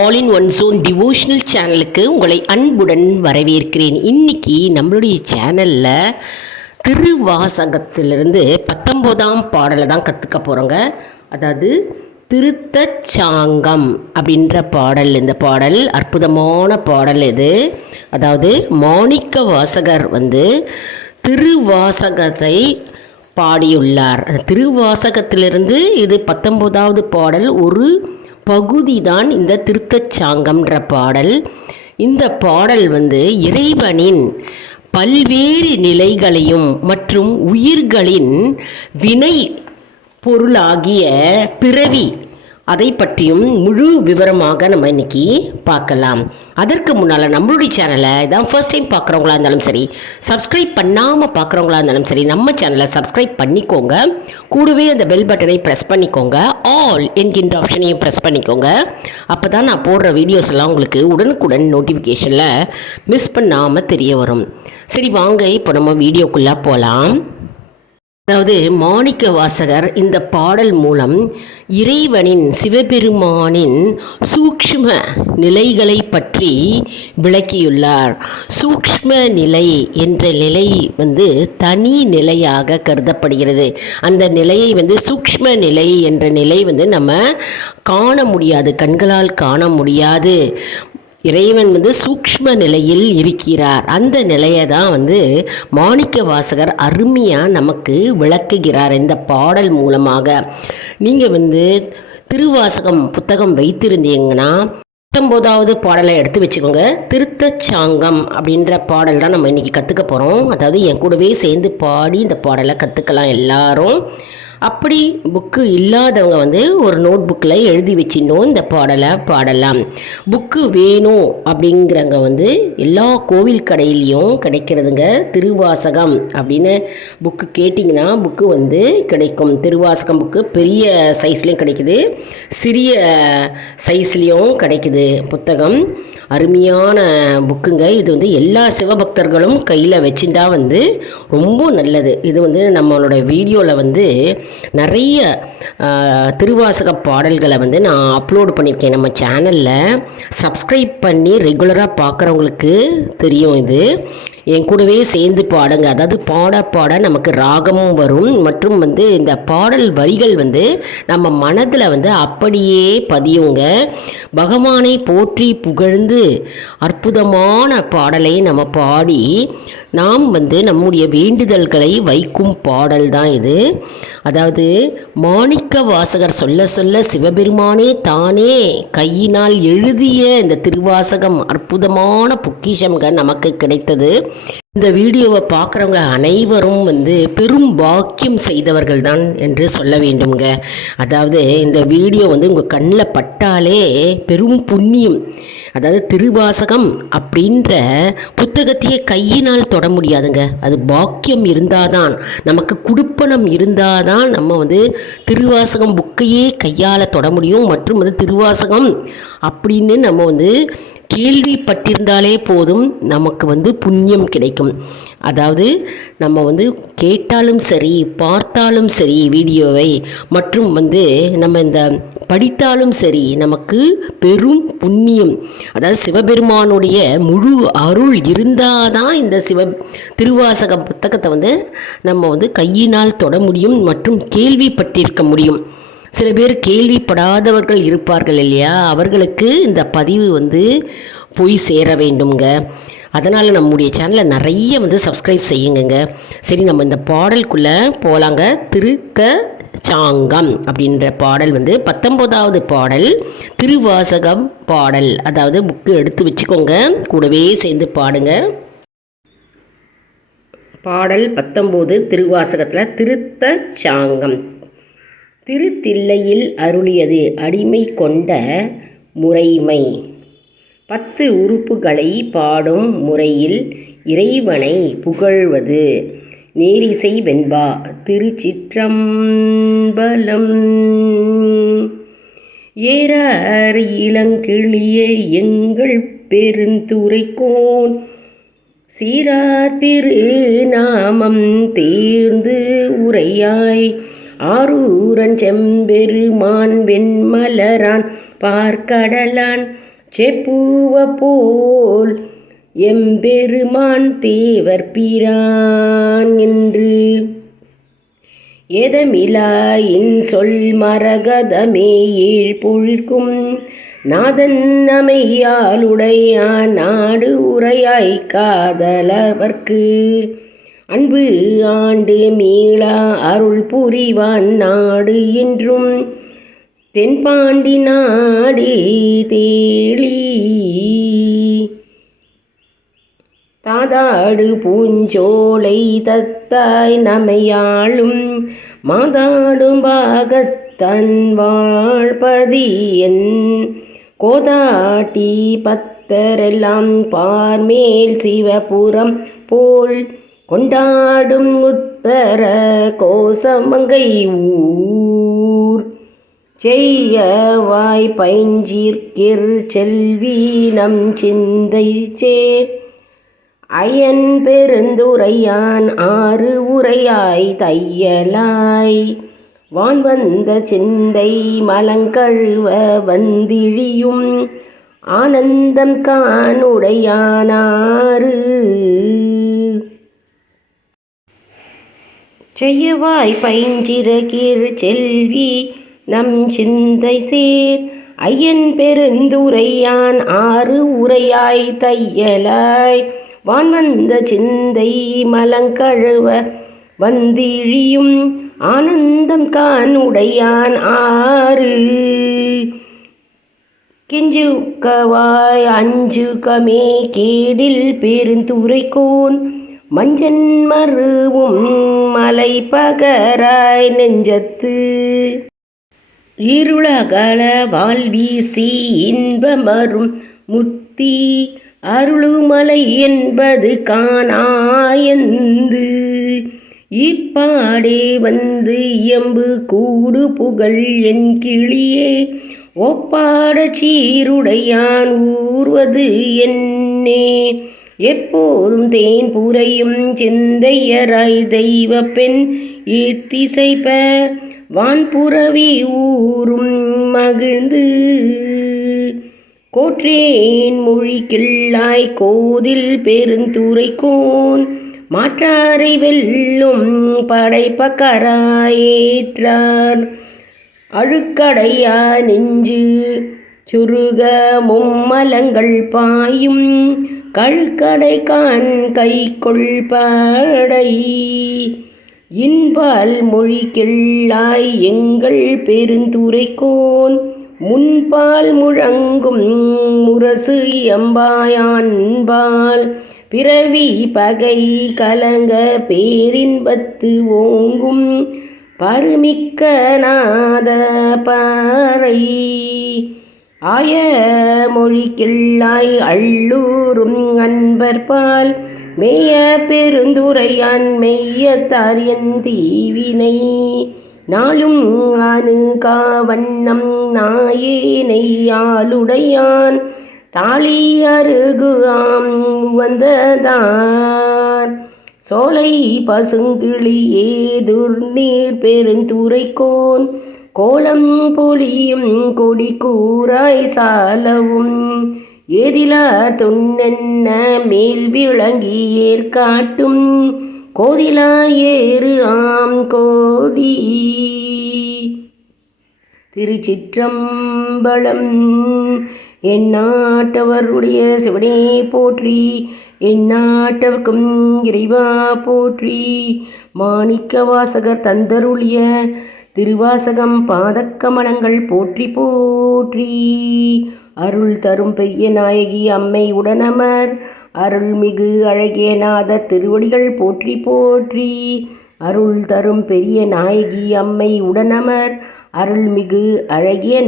All in one zone devotional சேனலுக்கு உங்களை அன்புடன் வரவேற்கிறேன். இன்னைக்கு நம்மளுடைய சேனலில் திருவாசகத்திலிருந்து 19ஆம் பாடலை தான் கற்றுக்க போகிறோங்க. அதாவது திருத்தச்சாங்கம் அப்படின்ற பாடல். இந்த பாடல் அற்புதமான பாடல். இது அதாவது மாணிக்க வாசகர் திருவாசகத்தை பாடியுள்ளார். திருவாசகத்திலிருந்து இது 19ஆவது பாடல். ஒரு பகுதி தான் இந்த திருத்தச்சாங்கம்ன்ற பாடல். இந்த பாடல் இறைவனின் பல்வேறு நிலைகளையும் மற்றும் உயிர்களின் வினை பொருளாகிய பிறவி அதை பற்றியும் முழு விவரமாக நம்ம இன்னைக்கு பார்க்கலாம். அதற்கு முன்னால் நம்மளுடைய சேனலை இதான் ஃபர்ஸ்ட் டைம் பார்க்குறவங்களா இருந்தாலும் சரி, சப்ஸ்கிரைப் பண்ணாமல் பார்க்குறவங்களா இருந்தாலும் சரி, நம்ம சேனலை சப்ஸ்கிரைப் பண்ணிக்கோங்க. கூடவே அந்த பெல் பட்டனை ப்ரெஸ் பண்ணிக்கோங்க. ஆல் என்கின்ற ஆப்ஷனையும் ப்ரெஸ் பண்ணிக்கோங்க. அப்போ தான் நான் போடுற வீடியோஸ் எல்லாம் உங்களுக்கு உடனுக்குடன் நோட்டிஃபிகேஷனில் மிஸ் பண்ணாமல் தெரிய வரும். சரி, வாங்க இப்போ நம்ம வீடியோக்குள்ளே போகலாம். அதாவது மாணிக்க வாசகர் இந்த பாடல் மூலம் இறைவனின் சிவபெருமானின் சூக்ஷ்ம நிலைகளை பற்றி விளக்கியுள்ளார். சூக்ஷ்ம நிலை என்ற நிலை தனி நிலையாக கருதப்படுகிறது. அந்த நிலையை சூக்ஷ்ம நிலை என்ற நிலை நம்ம காண முடியாது, கண்களால் காண முடியாது. இறைவன் சூக்ஷ்ம நிலையில் இருக்கிறார். அந்த நிலையை தான் மாணிக்க வாசகர் அருமையாக நமக்கு விளக்குகிறார் இந்த பாடல் மூலமாக. நீங்கள் திருவாசகம் புத்தகம் வைத்திருந்தீங்கன்னா 19ஆவது பாடலை எடுத்து வச்சுக்கோங்க. திருத்தச்சாங்கம் அப்படின்ற பாடல் தான் நம்ம இன்றைக்கி கற்றுக்க போகிறோம். அதாவது என் கூடவே சேர்ந்து பாடி இந்த பாடலை கற்றுக்கலாம் எல்லாரும். அப்படி புக்கு இல்லாதவங்க ஒரு நோட் புக்கில் எழுதி வச்சிடணும், இந்த பாடலை பாடலாம். புக்கு வேணும் அப்படிங்கிறவங்க எல்லா கோவில் கடையிலையும் கிடைக்கிறதுங்க. திருவாசகம் அப்படின்னு புக்கு கேட்டிங்கன்னா புக்கு கிடைக்கும். திருவாசகம் புக்கு பெரிய சைஸ்லேயும் கிடைக்குது, சிறிய சைஸ்லேயும் கிடைக்குது புத்தகம். அருமையான புக்குங்க. இது எல்லா சிவபக்தர்களும் கையில் வச்சுட்டா ரொம்ப நல்லது. இது நம்மளோட வீடியோவில் நிறைய திருவாசக பாடல்களை நான் அப்லோடு பண்ணியிருக்கேன் நம்ம சேனலில். சப்ஸ்கிரைப் பண்ணி ரெகுலராக பார்க்குறவங்களுக்கு தெரியும். இது என் கூடவே சேர்ந்து பாடுங்க. அதாவது பாட பாட நமக்கு ராகமும் வரும் மற்றும் இந்த பாடல் வரிகள் நம்ம மனதில் அப்படியே பதியுங்க. பகவானை போற்றி புகழ்ந்து அற்புதமான பாடலை நம்ம பாடி நாம் நம்முடைய வேண்டுதல்களை வைக்கும் பாடல் தான் இது. அதாவது மாணிக்க வாசகர் சொல்ல சொல்ல சிவபெருமானே தானே கையினால் எழுதிய இந்த திருவாசகம் அற்புதமான பொக்கிஷம்ங்க நமக்கு கிடைத்தது. இந்த வீடியோவை பார்க்குறவங்க அனைவரும் பெரும் பாக்கியம் செய்தவர்கள் தான் என்று சொல்ல வேண்டுங்க. அதாவது இந்த வீடியோ உங்கள் கண்ணில் பட்டாலே பெரும் புண்ணியம். அதாவது திருவாசகம் அப்படின்ற புத்தகத்தையே கையினால் தொட முடியாதுங்க. அது பாக்கியம் இருந்தாதான், நமக்கு குடுப்பனம் இருந்தாதான் நம்ம திருவாசகம் புக்கையே கையால் தொட முடியும். மற்றும் திருவாசகம் அப்படின்னு நம்ம கேள்விப்பட்டிருந்தாலே போதும் நமக்கு புண்ணியம் கிடைக்கும். அதாவது நம்ம கேட்டாலும் சரி பார்த்தாலும் சரி வீடியோவை மற்றும் நம்ம இந்த படித்தாலும் சரி நமக்கு பெரும் புண்ணியம். அதாவது சிவபெருமானுடைய முழு அருள் இருந்தாதான் இந்த திருவாசக புத்தகத்தை நம்ம கையினால் தொட முடியும் மற்றும் கேள்விப்பட்டிருக்க முடியும். சில பேர் கேள்விப்படாதவர்கள் இருப்பார்கள் இல்லையா, அவர்களுக்கு இந்த பதிவு போய் சேர வேண்டுங்க. அதனால் நம்முடைய சேனலை நிறைய சப்ஸ்கிரைப் செய்யுங்க. சரி, நம்ம இந்த பாடலுக்குள்ளே போகலாங்க. திருத்தச்சாங்கம் அப்படின்ற பாடல் 19ஆவது பாடல் திருவாசகம் பாடல். அதாவது புக்கு எடுத்து வச்சுக்கோங்க, கூடவே சேர்ந்து பாடுங்க. பாடல் 19 திருவாசகத்தில் திருத்தச்சாங்கம். திருத்தில்லையில் அருளியது அடிமை கொண்ட முறைமை. 10 உறுப்புகளை பாடும் முறையில் இறைவனை புகழ்வது. நேரிசை வெண்பா. திருச்சிற்றம்பலம். ஏறார் இளங்கிளியே எங்கள் பெருந்துரைக்கோன் சீரா திருநாமம் தேர்ந்து உரையாய் ஆரூரன் செம்பெருமான் வெண்மலரான் பார்க்கடலான் செப்புவ போல் எம்பெருமான் தேவர் பிரான் என்று ஏதமிலாயின் சொல் மரகதமே ஏழ்பொழிற்கும் நாதன் அமையாளுடையான் நாடு உரையாய் காதலவர்க்கு அன்பு ஆண்டு மீளா அருள் புரிவான் நாடு என்றும் தென்பாண்டி நாடே தேளி தாதாடு பூஞ்சோலை தத்தாய் நமையாளும் மாதாடும் பாகத்தன் வாழ்பதியன் கோதாட்டி பத்தரெல்லாம் பார்மேல் சிவபுரம் போல் கொண்டாடும் உத்தர கோசமங்கை ஊர் செய்யவாய் பைஞ்சீர்கிர் செல்வி நம் சிந்தை சேர் அயன் பெருந்துரையான் ஆறு உரையாய் தையலாய் வான் வந்த சிந்தை மலங்கழுவ வந்திழியும் ஆனந்தம் காணுடையானாறு செய்யவாய் பைஞ்சிறகிர் செல்வி நம் சிந்தை சேர் ஐயன் பெருந்துரையான் ஆறு உரையாய் தையலாய் வான் வந்த சிந்தை மலங்கழுவ வந்திழியும் ஆனந்தம் காணுடையான் ஆறு கெஞ்சுக்கவாய் அஞ்சுகமே கேடில் பெருந்துரைக்கோன் மஞ்சன் மருவும் மலை பகராய் நெஞ்சத்து இருளகல வாழ்வீசி இன்பமரும் முத்தி அருளுமலை என்பது காணாயந்து இப்பாடே வந்து இயம்பு கூடு புகழ் என் கிளியே ஒப்பாட சீருடையான் ஊர்வது என்னே எப்போதும் தேன் புரையும் சிந்தையராய் தெய்வ பெண் ஈர்த்திசைப்ப வான்புறவி ஊரும் மகிழ்ந்து கோற்றேன் மொழி கிள்ளாய் கோதில் பெருந்துரைக்கோன் மாற்றாரை வெல்லும் படைப்பக்கராயேற்றார் அழுக்கடையா நெஞ்சு சுருக மும்மலங்கள் பாயும் கழுக்கடை கான் கை கொள்படை இன்பால் மொழி கிள்ளாய் எங்கள் பெருந்துரைக்கோன் முன்பால் முழங்கும் முரசு எம்பாயான்பால் பிறவி பகை கலங்க பேரின்பத்து ஓங்கும் பருமிக்க நாத பாறை ஆய மொழி கிள்ளாய் அள்ளூரும் அன்பர்பால் மேய பெருந்துரையான் மெய்யத்தார் என் தீவினை நாளும் அணு காவண்ணம் நாயேனை ஆளுடையான் தாளி அருகு ஆம் வந்ததார் சோலை பசுங்கிளியே துர்நீர் பெருந்துரைக்கோன் கோலம் பொலியும் கொடி கூராய் சாலவும் ஏதிலா துண்ணென்ன மேல் விளங்கி ஏற்காட்டும் கோதிலா ஏறு ஆம் கோடி. திருச்சிற்றம்பலம். எந்நாட்டவருடைய சிவனே போற்றி, எந்நாட்டவர்க்கும் இறைவா போற்றி. மாணிக்க வாசகர் தந்தருளிய திருவாசகம் பாதக்கமலங்கள் போற்றி போற்றி. அருள் தரும் பெய்ய நாயகி அம்மை உடனமர் அருள்மிகு அழகிய நாதர் திருவடிகள் போற்றி போற்றி. அருள் தரும் பெரிய நாயகி அம்மை உடனமர் அருள்மிகு அழகிய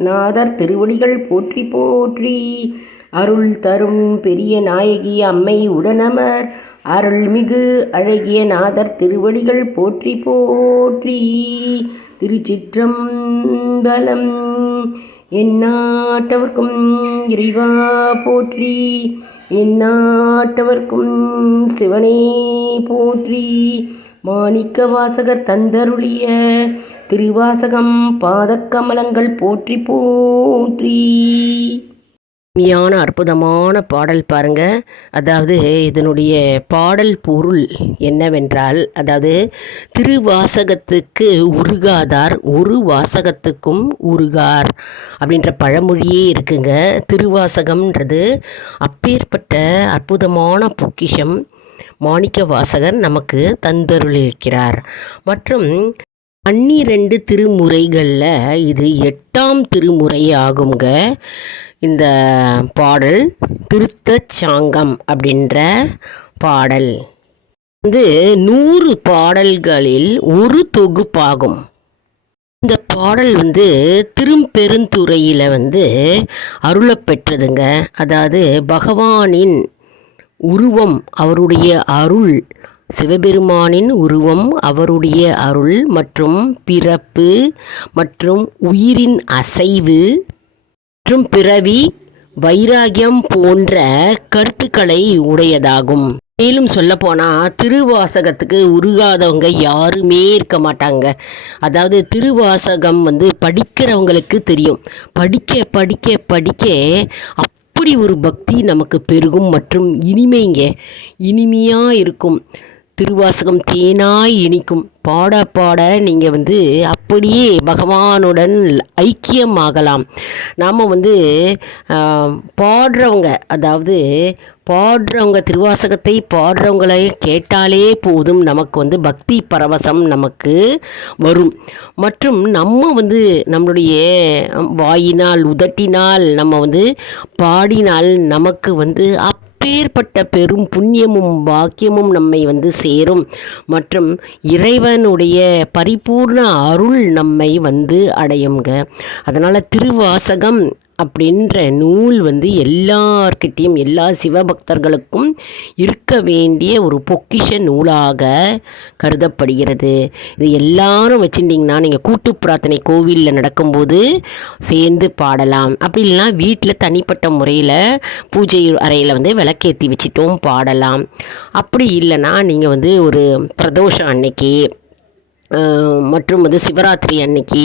நாதர் திருவடிகள் போற்றி போற்றி. அருள் தரும் பெரிய நாயகி அம்மை உடனமர் அருள்மிகு அழகிய நாதர் திருவடிகள் போற்றி போற்றி. திருச்சிற்றம்பலம். எந்நாட்டவர்க்கும் இறைவா போற்றி, எந்நாட்டவர்க்கும் சிவனே போற்றி. மாணிக்க வாசகர் தந்தருளிய திருவாசகம் பாதக்கமலங்கள் போற்றி போற்றி. அற்புதமான பாடல் பாருங்க. அதாவது இதனுடைய பாடல் பொருள் என்னவென்றால், அதாவது திருவாசகத்துக்கு உருகாதார் ஒரு வாசகத்துக்கும் உருகார் அப்படின்ற பழமொழியே இருக்குங்க. திருவாசகம்ன்றது அப்பேற்பட்ட அற்புதமான பொக்கிஷம் மாணிக்க வாசகர் நமக்கு தந்தருளிருக்கிறார். மற்றும் 12 திருமுறைகளில் இது 8ஆம் திருமுறை ஆகுங்க. இந்த பாடல் திருத்தச் சாங்கம் அப்படின்ற பாடல் 100 பாடல்களில் ஒரு தொகுப்பாகும். இந்த பாடல் திருப்பெருந்துறையில் அருளப்பெற்றதுங்க. அதாவது பகவானின் உருவம், அவருடைய அருள், சிவபெருமானின் உருவம், அவருடைய அருள் மற்றும் பிறப்பு மற்றும் உயிரின் அசைவு மற்றும் பிறவி, வைராகியம் போன்ற கருத்துக்களை உடையதாகும். மேலும் சொல்லப்போனால் திருவாசகத்துக்கு உருகாதவங்க யாருமே இருக்க மாட்டாங்க. அதாவது திருவாசகம் படிக்கிறவங்களுக்கு தெரியும். படிக்க படிக்க படிக்க அப்படி ஒரு பக்தி நமக்கு பெருகும் மற்றும் இனிமையாக இருக்கும். திருவாசகம் தேனாய் இனிக்கும். பாட பாட நீங்கள் அப்படியே பகவானுடன் ஐக்கியமாகலாம். நாம் பாடுறவங்க, அதாவது பாடுறவங்க, திருவாசகத்தை பாடுறவங்களை கேட்டாலே போதும் நமக்கு பக்தி பரவசம் நமக்கு வரும். மற்றும் நம்ம நம்மளுடைய வாயினால் உதட்டினால் நம்ம பாடினால் நமக்கு அப்பேற்பட்ட பெரும் புண்ணியமும் பாக்கியமும் நம்மை சேரும். மற்றும் இறைவனுடைய பரிபூர்ண அருள் நம்மை அடையுங்க. அதனால் திருவாசகம் அப்படின்ற நூல் எல்லார்கிட்டையும், எல்லா சிவபக்தர்களுக்கும் இருக்க வேண்டிய ஒரு பொக்கிஷ நூலாக கருதப்படுகிறது. இது எல்லாரும் வச்சுருந்தீங்கன்னா நீங்கள் கூட்டு பிரார்த்தனை கோவிலில் நடக்கும்போது சேர்ந்து பாடலாம். அப்படி இல்லைனா வீட்டில் தனிப்பட்ட முறையில் பூஜை அறையில் விளக்கேற்றி வச்சிட்டோம் பாடலாம். அப்படி இல்லைன்னா நீங்கள் ஒரு பிரதோஷம் அன்னைக்கு மற்றும் சிவராத்திரி அன்னைக்கு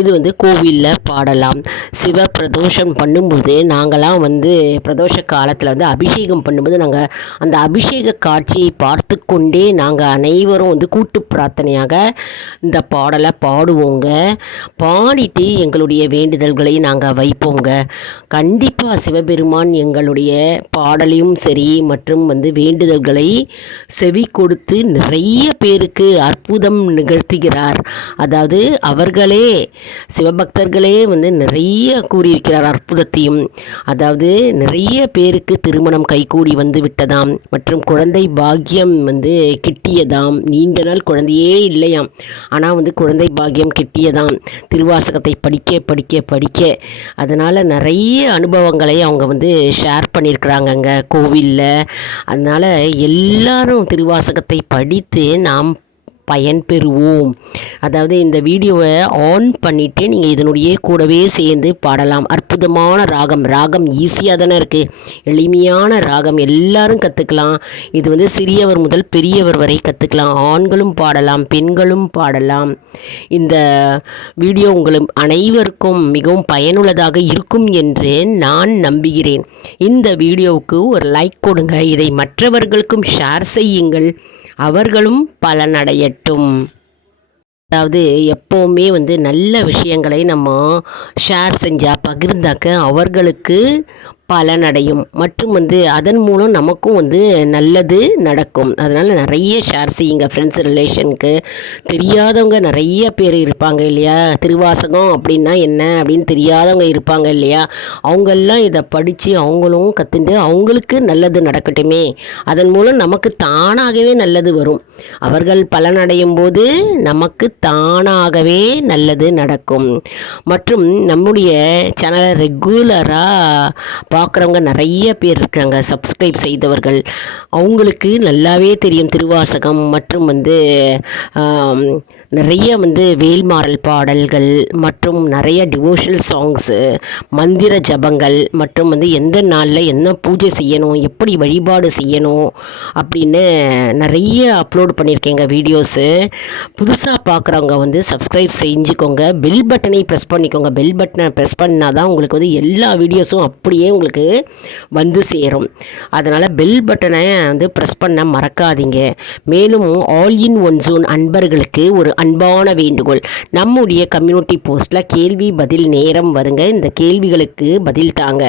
இது கோவிலில் பாடலாம். சிவ பிரதோஷம் பண்ணும்போது நாங்களாம் பிரதோஷ காலத்தில் அபிஷேகம் பண்ணும்போது நாங்கள் அந்த அபிஷேக காட்சியை பார்த்து கொண்டே நாங்கள் அனைவரும் கூட்டு பிரார்த்தனையாக இந்த பாடலை பாடுவோங்க. பாடிட்டு எங்களுடைய வேண்டுதல்களை நாங்கள் வைப்போங்க. கண்டிப்பாக சிவபெருமான் எங்களுடைய பாடலையும் சரி மற்றும் வேண்டுதல்களை செவி கொடுத்து நிறைய பேருக்கு அற்புதம் நிகழ்த்துகிறார். அதாவது அவர்களே சிவபக்தர்களே நிறைய கூறியிருக்கிறார் அற்புதத்தையும். அதாவது நிறைய பேருக்கு திருமணம் கைகூடி விட்டதாம் மற்றும் குழந்தை பாக்கியம் கிட்டியதாம். நீண்ட நாள் குழந்தையே இல்லையாம், ஆனால் குழந்தை பாக்கியம் கிட்டியதாம் திருவாசகத்தை படிக்க படிக்க படிக்க. அதனால் நிறைய அனுபவங்களை அவங்க ஷேர் பண்ணியிருக்கிறாங்கங்க கோவிலில். அதனால் எல்லாரும் திருவாசகத்தை படித்து நாம் பயன்பெறுவோம். அதாவது இந்த வீடியோவை ஆன் பண்ணிவிட்டு நீங்கள் இதனுடைய கூடவே சேர்ந்து பாடலாம். அற்புதமான ராகம் ஈஸியாக தானே இருக்குது. எளிமையான ராகம், எல்லாரும் கற்றுக்கலாம். இது சிறியவர் முதல் பெரியவர் வரை கற்றுக்கலாம். ஆண்களும் பாடலாம், பெண்களும் பாடலாம். இந்த வீடியோ உங்களுக்கு அனைவருக்கும் மிகவும் பயனுள்ளதாக இருக்கும் என்று நான் நம்புகிறேன். இந்த வீடியோவுக்கு ஒரு லைக் கொடுங்க. இதை மற்றவர்களுக்கும் ஷேர் செய்யுங்கள். அவர்களும் பலனடையட்டும். அதாவது எப்போவுமே நல்ல விஷயங்களை நம்ம ஷேர் செஞ்சால், பகிர்ந்தாக்க அவர்களுக்கு பலனடையும் மற்றும் அதன் மூலம் நமக்கும் நல்லது நடக்கும். அதனால் நிறைய ஷேர் செய்யுங்க ஃப்ரெண்ட்ஸ், ரிலேஷனுக்கு. தெரியாதவங்க நிறைய பேர் இருப்பாங்க இல்லையா, திருவாசகம் அப்படின்னா என்ன அப்படின்னு தெரியாதவங்க இருப்பாங்க இல்லையா, அவங்கெல்லாம் இதை படித்து அவங்களும் கற்றுண்டு அவங்களுக்கு நல்லது நடக்கட்டுமே. அதன் மூலம் நமக்கு தானாகவே நல்லது வரும். அவர்கள் பலனடையும் போது நமக்கு தானாகவே நல்லது நடக்கும். மற்றும் நம்முடைய சேனலை ரெகுலராக பார்க்குறவங்க நிறைய பேர் இருக்காங்க, சப்ஸ்கிரைப் செய்தவர்கள். அவங்களுக்கு நல்லாவே தெரியும் திருவாசகம் மற்றும் நிறைய வேல்மாறல் பாடல்கள் மற்றும் நிறைய டிவோஷனல் சாங்ஸு, மந்திர ஜபங்கள் மற்றும் எந்த நாளில் என்ன பூஜை செய்யணும், எப்படி வழிபாடு செய்யணும் அப்படின்னு நிறைய அப்லோட் பண்ணியிருக்கேங்க வீடியோஸு. புதுசாக பார்க்குறவங்க சப்ஸ்கிரைப் செஞ்சுக்கோங்க, பெல் பட்டனை ப்ரெஸ் பண்ணிக்கோங்க. பெல் பட்டனை ப்ரெஸ் பண்ணால் தான் உங்களுக்கு எல்லா வீடியோஸும் அப்படியே உங்களுக்கு சேரும். அதனால் பெல் பட்டனை ப்ரெஸ் பண்ண மறக்காதீங்க. மேலும் ஆல் இன் ஒன் ஜோன் அன்பர்களுக்கு ஒரு அன்பான வேண்டுகோள், நம்முடைய கம்யூனிட்டி போஸ்ட்டில் கேள்வி பதில் நேரம் வருங்க. இந்த கேள்விகளுக்கு பதில் தாங்க.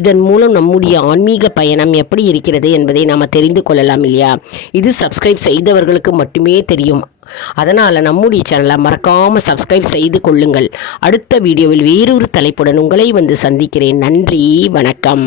இதன் மூலம் நம்முடைய ஆன்மீக பயணம் எப்படி இருக்கிறது என்பதை நாம் தெரிந்து கொள்ளலாம் இல்லையா? இது சப்ஸ்கிரைப் செய்தவர்களுக்கு மட்டுமே தெரியும். அதனால் நம்முடைய சேனலை மறக்காமல் சப்ஸ்கிரைப் செய்து கொள்ளுங்கள். அடுத்த வீடியோவில் வேறொரு தலைப்புடன் உங்களை சந்திக்கிறேன். நன்றி, வணக்கம்.